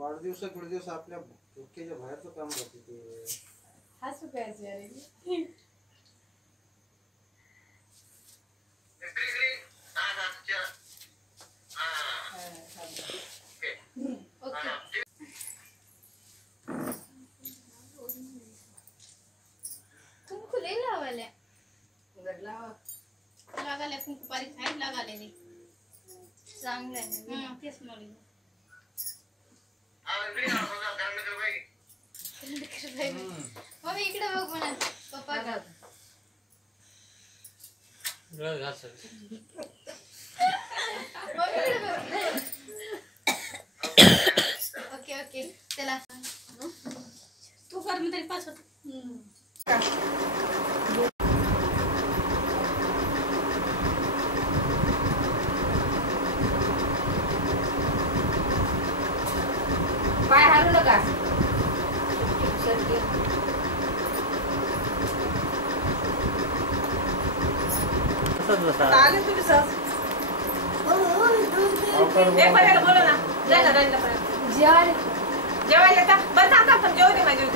वाढदिवस बिडदिवस आपल्या डोक्याच्या बाहेरचं काम करते ते. हसू प्यायचे अरे कुंकू लय लावायला लागायला कुंकू बारीक साईड लागायला नाही चांगलं आहे तेच म्हणून मम्मी इकडे बघ म्हणा पप्पा ओके ओके चला तू कर मी तरी पास होत पाय हालू नका आले तुम्ही सहज बोला ना जेवायला का बस आता पण जेवू दे माझी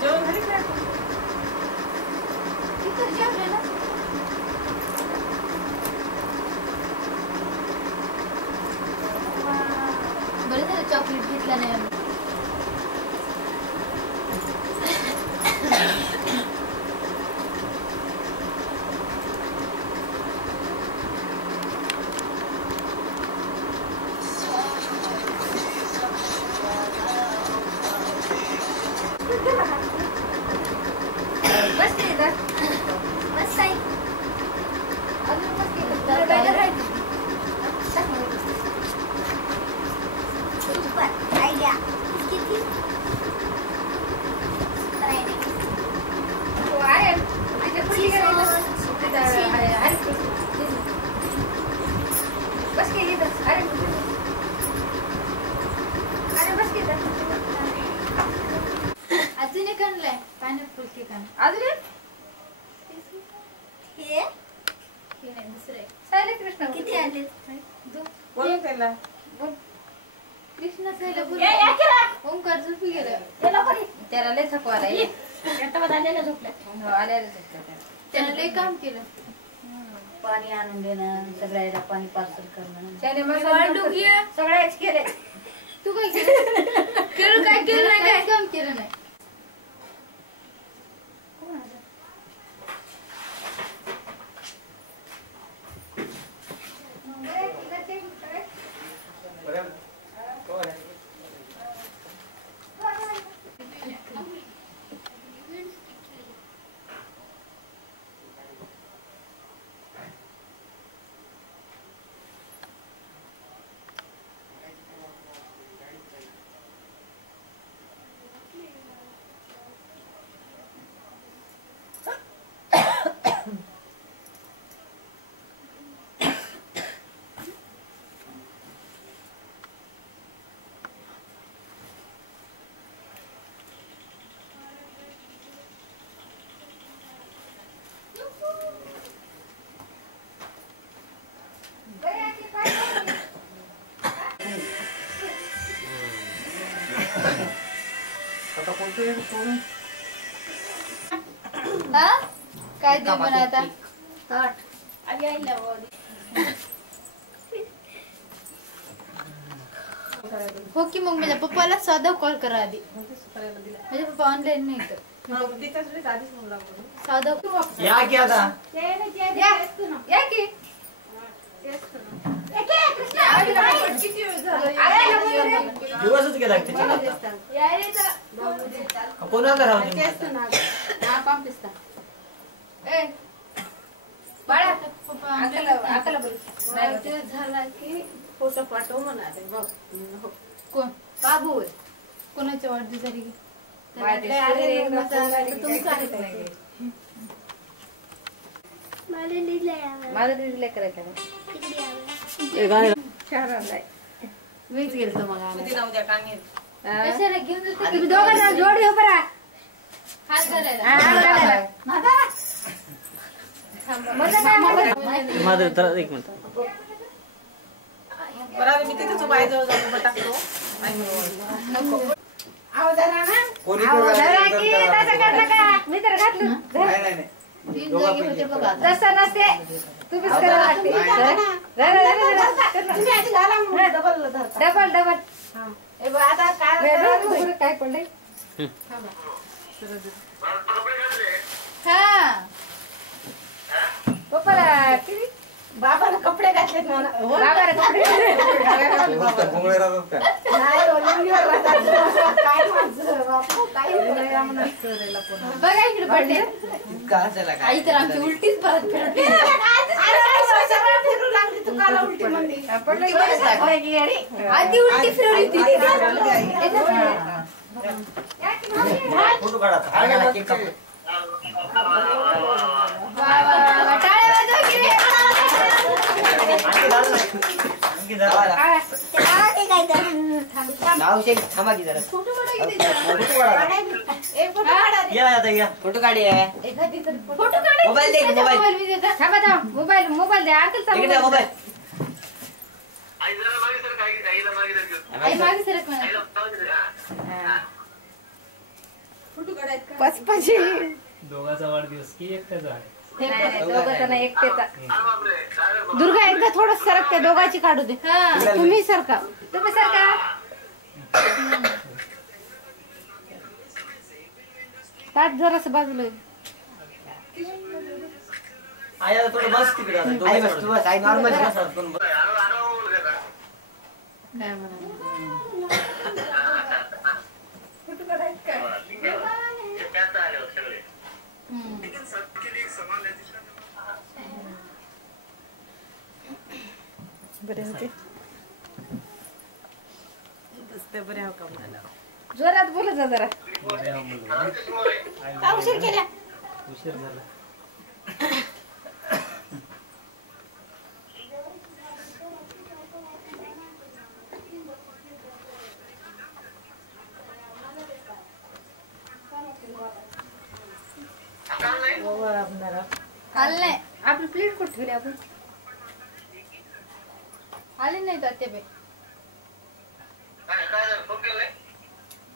जेवण झाली का जेवले ना बरं झालं चॉकलेट घेतला नाही आम्ही अजून एक आणलाय पायनॅपल केक अजून हे नाही दुसरं सायला कृष्ण किती आले बोलून त्याला कृष्ण सायला बोल ओंकार झोपी गेला त्याला लय थकवा आला आलेला झोपला आल्याला झोपला त्यानं लय काम केलं पाणी आणून देणं सगळ्याला पाणी पार्सल करणं सगळ्याच केले तू काय केलं काय केलं नाही काय काम केलं नाही काय दे मला आता हो की मग माझ्या पप्पाला साधा कॉल करा आधी माझे पप्पा ऑनलाईन नाही तर साधा या की आता या की दिवसच गेला कोणाला राहू बाळा पप्पा झाला की फोटो पाठव म्हणा कोण बाबू कोणाच्या वाढदिवसारी मला दिले करायचं चार आणलाय मीच गेलतो मग आम्ही. कशाला घेऊन जाते की? तुम्ही दोघं जण जोड येऊ बरा. हात घालायला. मजा काय मजा? माधुरी तर एक मिनिट बरं मी तिथेच उभा आहे, जवळ जाऊन उभं टाकतो. आहो जरा ना. कोणी आहो पण जरा राहिलं की तर तसं करा. करलं का? मी तर घातलं. नाही नाही नाही तीन जागी होते बघा आता. तसं नसते. तुम्हीच करावं लागते. तुम्ही आधी घाला मग डबल धरता. डबल. ए बा, आता काय काय पडलंय? हा पप्पाला किती? बाबाला कपडे घातलेत म्हणा. बाबाला कपडे भोंगळे राहतात का? नाही हो, लुंगीवर राहतात. काय माझं बापू, काय बघा इकडे पडले. आई तर आमची उलटीच परत फिरली. फिरू लागली तू काला उलटी म्हणली. पडलं की बरं टाकलंय की अरे. आधी उलटी फिरवली ती. फोटो काढा. वा वा वा, टाळ्या वाजवा की रे. थांबा की जरा. फोटो काढा की त्याचा. एक फोटो काढा रे. या आता या. फोटो काढ या. एखादी तर फोटो काढा. मोबाईल दे, त्याचा मोबाईल. मोबाईल बी देता. थांबा मोबाईल द्या अंकलचा इकडे मोबाईल. आई मागे सरक म्हणा. फोटो काढायचं का? पचपची. दोघाचा वाढदिवस की एकट्याचा आहे? दोघं एकटेचा. दुर्गा एकदा थोडं सरकते, दोघाची काढू दे. हा तुम्ही सरका. तुम्ही सरका. ताट जरासं बाजूला आहे. आई आता थोडं बस तिकडे आता. आई बस तू बस आई नॉर्मल बस आता कोण बस. काय म्हणा. फोटो काढायचं का? बरे होते. दिसते बरे हो का म्हणाला. जोरात बोलत जा जरा. का उशीर केला? उशीर झाला. आले नाही. आपली प्लेट कुठे ठेवली आपण? आले नाही तर ते बे.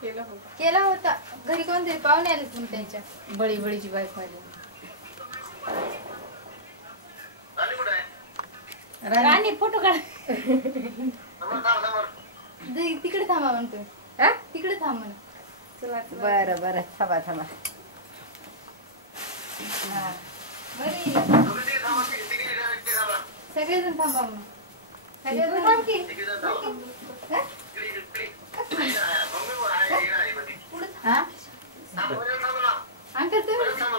केलं हो. केला होता. घरी कोणतरी पाहुणे आले पण त्यांच्या. बळीची बायको आली. राणी फोटो काढ. तिकडे थांबा म्हणतो. हा? तिकडे थांब म्हण. बरं थांबा. हा. बरी. सगळेजण थांबा म्हणून. सगळेजण थांब की. हा? हा? अंकल तुम्ही थांबा.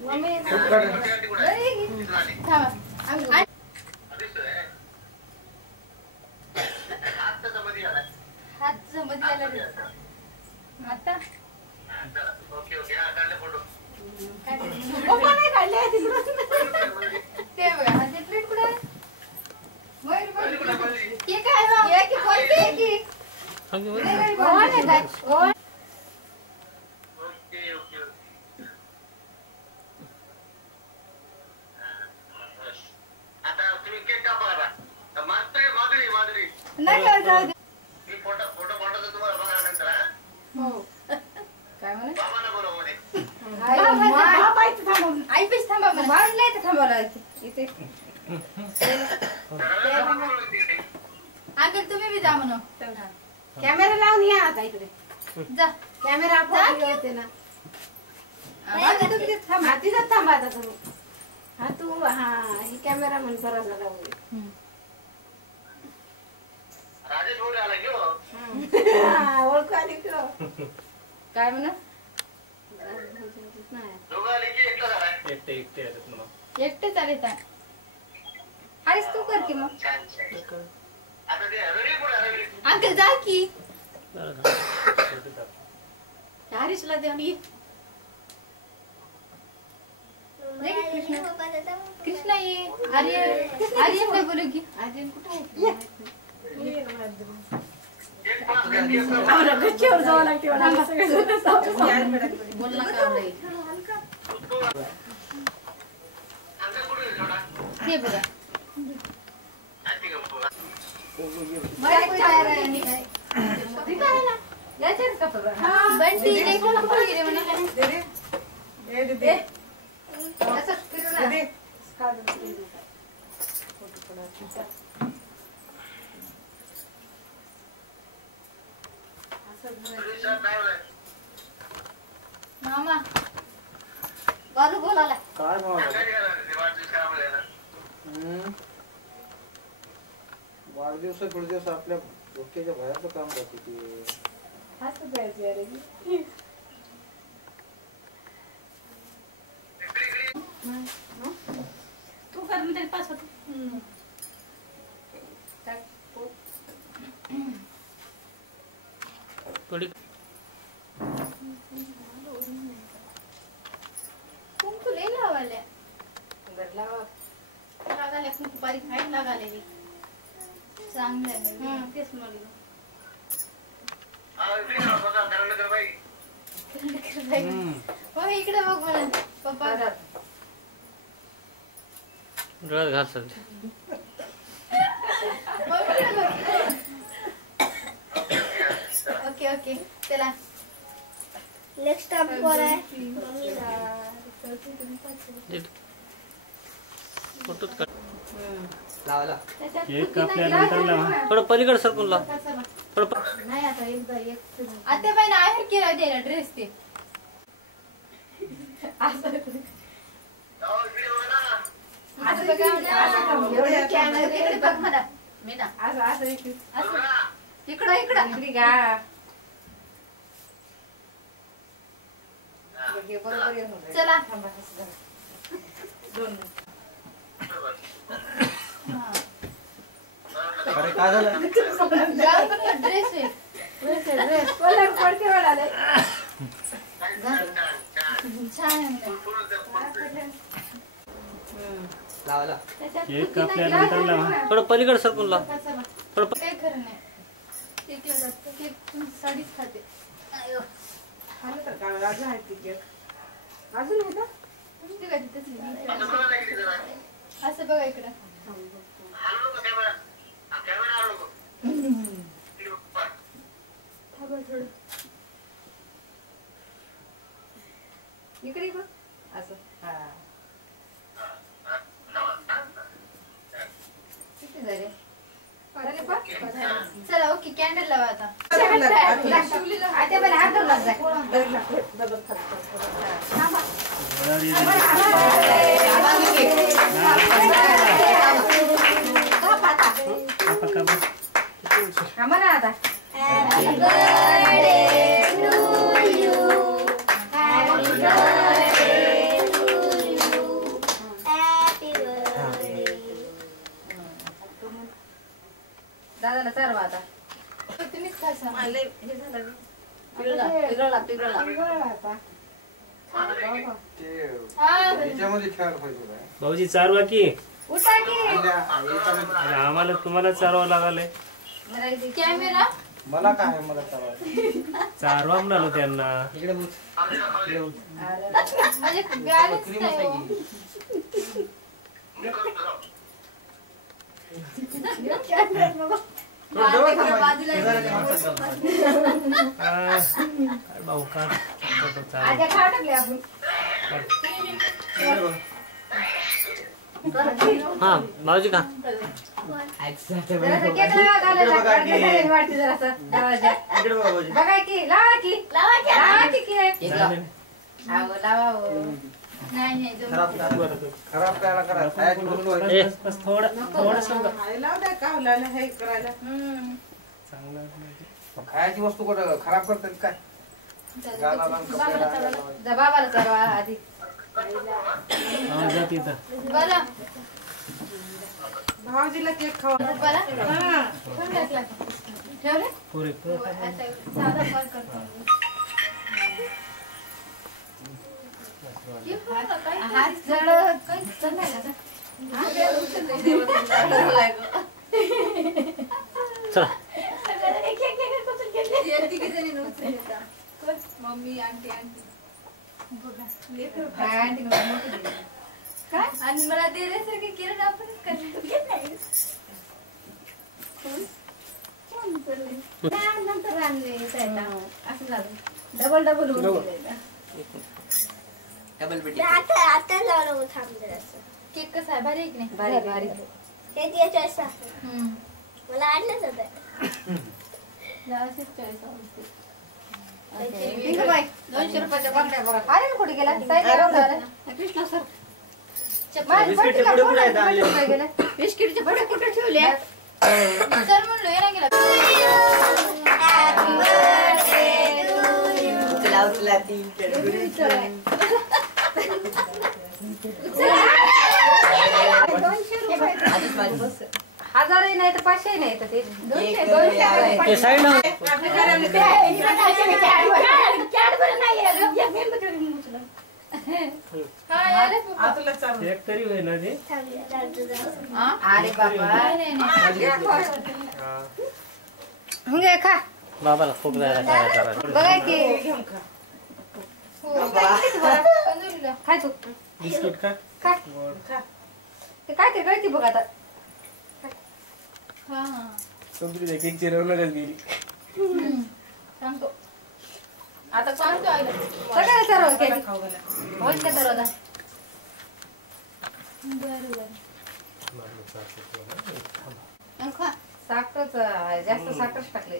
मम्मी बरी. थांबा. हात जमत गेला रे. आता पप्पा नाही काढले तिकडून. ते बघा. हाते प्लेट कुठे आहे? वर. हे काय हो? हे की कोणती आहे की? कोण आहे काय? कोण? नका जाऊ दे. हो. काय म्हणे? बाबा इथं थांबून. आई पेश थांबा म्हणा. बाजूला इथे थांबावं लागते. इथे. अंकल तुम्ही बी जा म्हणा. कॅमेरा लावून या आता इकडे. जा. कॅमेरा फोटो घेते ना. नाही, तुम्ही तिथे थांबा. हा तिथंच थांबा आता तुम्ही. हा तू हा ही कॅमेरा म्हण बरोबर लावून. ओळखू आली का? काय म्हणा? एकटे आहेत म्हणा. एकटेच आले तर. अरेच तू कर की मग. अंकल जा की. हरीशला देऊन ये. कृष्णा ये आर्यन आर्यन काय बोलू की आर्यन कुठे आहे गच्चीवर जावं लागते बोल ना काय नाही ते बघा बंटी मामा बालू बोलायला काय वाढदिवस बिडदिवस आपल्या डोक्याच्या बाहेरचं काम करते ते. तू कर मी तरी पास होतो थोडी कुंकू लई लावायला लागायला कुंकू बारीक हाईट लागायला चांगलं तेच म्हणलं हो इकडे बघ मला पप्पा डोळ्यात घाल सर ओके ओके चला नेक्स्ट टाइम कोण आहे फोटोच काढ केक कापल्यानंतर थोडं पलीकडे सरकून लाव थोडं नाही आता एकदा एक आता बाई आहेर केला द्यायला ड्रेस ते इकडे बघ म्हणा मी ना इकडं इकडं चला अरे काय झालं ड्रेस आहे छान केक कापल्यानंतर थोडं पलीकडे सरकून लाव थोडं काय खरं नाही केकला जास्त केक तुम्ही साडीच खाते अजून होता तुमची काय तसली असं बघा इकडं थांबा थोडं इकडे बघ असं किती झाले चला ओके कॅन्डल लावा आता आम्हाला आता दादाला सर्व आता तुम्हीच खासा याच्यामध्ये ठेवायला पाहिजे काय? भाऊजी चारवा की उठा की अरे आम्हाला तुम्हाला चारवा लागलाय कॅमेरा मला काय मला चालवायचं चारवा म्हणालो त्यांना म्हणजे बॅलन्स नाही हो. बाजूला भाऊ का आधी खा टाकले आपण हा भाऊजी का बघा की लावा की लावा की केक लावा नाही नाही जमत. खराब करायला करा खायची वस्तू आहे. बस थोडं खायची वस्तू कुठं खराब करतात काय गालाला आणि कपड्याला लावायचं. बाबाला सर्व आधी जा तिथं बोला भाऊजीला केक खावा पप्पाला ठेवून टाकला का? ठेवले पुरे आता साधा कॉल करतो हात जड काहीच नाही का? चला मम्मी आंटी काय आणि मला देण्यासारखे केलं ना आपण नंतर आणले असं झालं डबल डबल बेटी आता लावलं थांबलं असं केक कसा आहे भारी आहे की नाही? भारी भारी हे द्यायचं असं मला आणलंच होतं बाई 200 रुपयाच्या बांगड्या बरं अरे ना कुठे गेला कृष्णा सर बिस्किटचे पुढे कुठे आहेत आणले? बिस्किटचे पुढे कुठे ठेवले सर म्हणलो येणार गेला हजार नाही तर 500 नाही तर ते 200 ते साईड ना एक तरी होईल ना ते. अरे बाबा हुंगे खा बाबाला खूप जायला काय बघा की खाय तू बिस्किट का खा ते काय ते गळती बघ आता संपली केक चिरवूनच गेली. सांगतो आता सांगतो आईला सगळं सर्व केलं होय का तर आता खा साखरच जास्त साखरच टाकले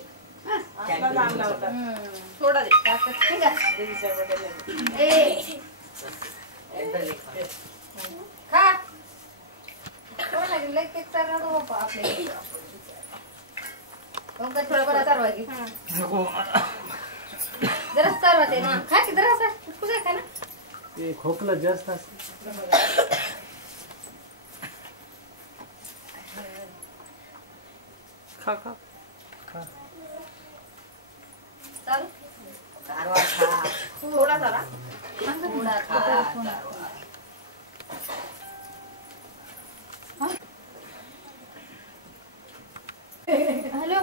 थोडा दे ठीक आहे खा थोडा लय केक चालणार बाबा आपले थोडा बरा चालवा की जरा चालवा ते खा की जरा तुझं खा ना ते खोकला जास्त असते. खा खा खा चालू थोडा जरा हॅलो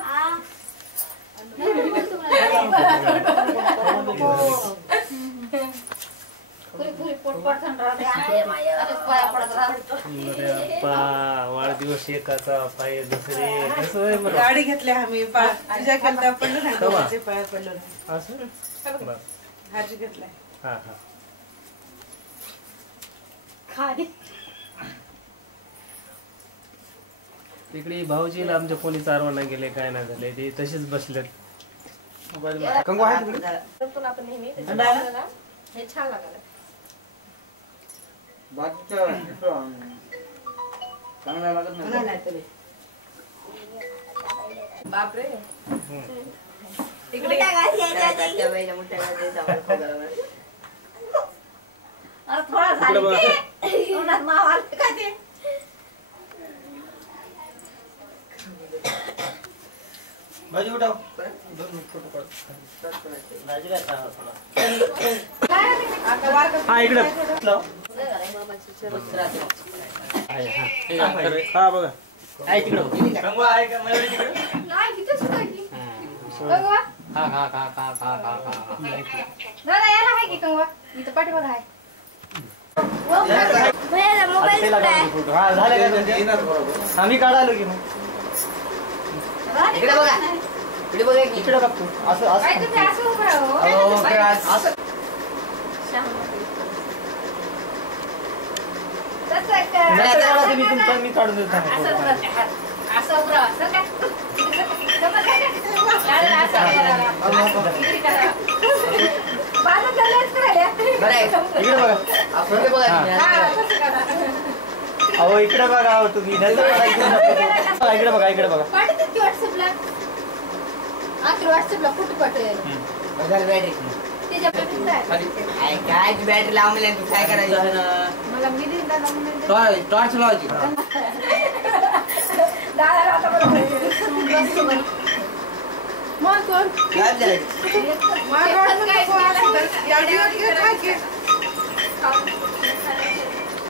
वाढदिवस एकाचा पाय दुसरे कसं आहे बरं? गाडी घेतल्या आम्ही तुझ्या केलता पडलो नाही दोघांचे पाय पडलो नाही असं बरं. हाजी घेतलाय हा हा तिकडे भाऊजीला आमच्या कोणी चारवाना गेले काय नाही झाले ते तसेच बसलेत मोबाईल कंगू आहे तिकडे? पण आपण नेहमी हे छान लागलं बाकीचं चांगला लागत नाही. बापरे तिकडे इकडे बघा. भाजी उठाव. हा इकडे हा बघा आहे तिकडे कंगू आहे का मयूरी तिकडे? नाही तिथे सुद्धा की हा हा हा हा हा हा हा दादा याला आहे की कंगवा इथं पाठीवर आहे मोबाईल हा झालं का तुमचे? येणार बरोबर. आम्ही काढालो की मग इकडे बघा. इकडे बघा की. इकडे बघतो असं असं काय तुम्ही असं उभं राहा हो. अहो, काय असं तसं का? नाही, तर काढा तुम्ही तुमचं, मी काढून देतो असं उभं राहा. असं उभं राहा. असं का? समजलं का? दादा, असं करा. इकडे करा. बाजू चालल्याच करायला. बरं आहे. इकडे बघा आपण बघा की. हा, तसं करा. अहो इकडे बघा अहो तुम्ही नंतर बघा, इकडे बघा इकडे बघा पाठवते की व्हॉट्सअपला व्हॉट्सअपला फोटो पाठवेल बघायला बॅटरी. त्याच्या पाठवून काय काय ती बॅटरी लावली आणि तू काय करायचं? मला मी दिला ना म्हणून टॉर्च लावायची. दादा आता बरोबर मग कोण काय झालं? काय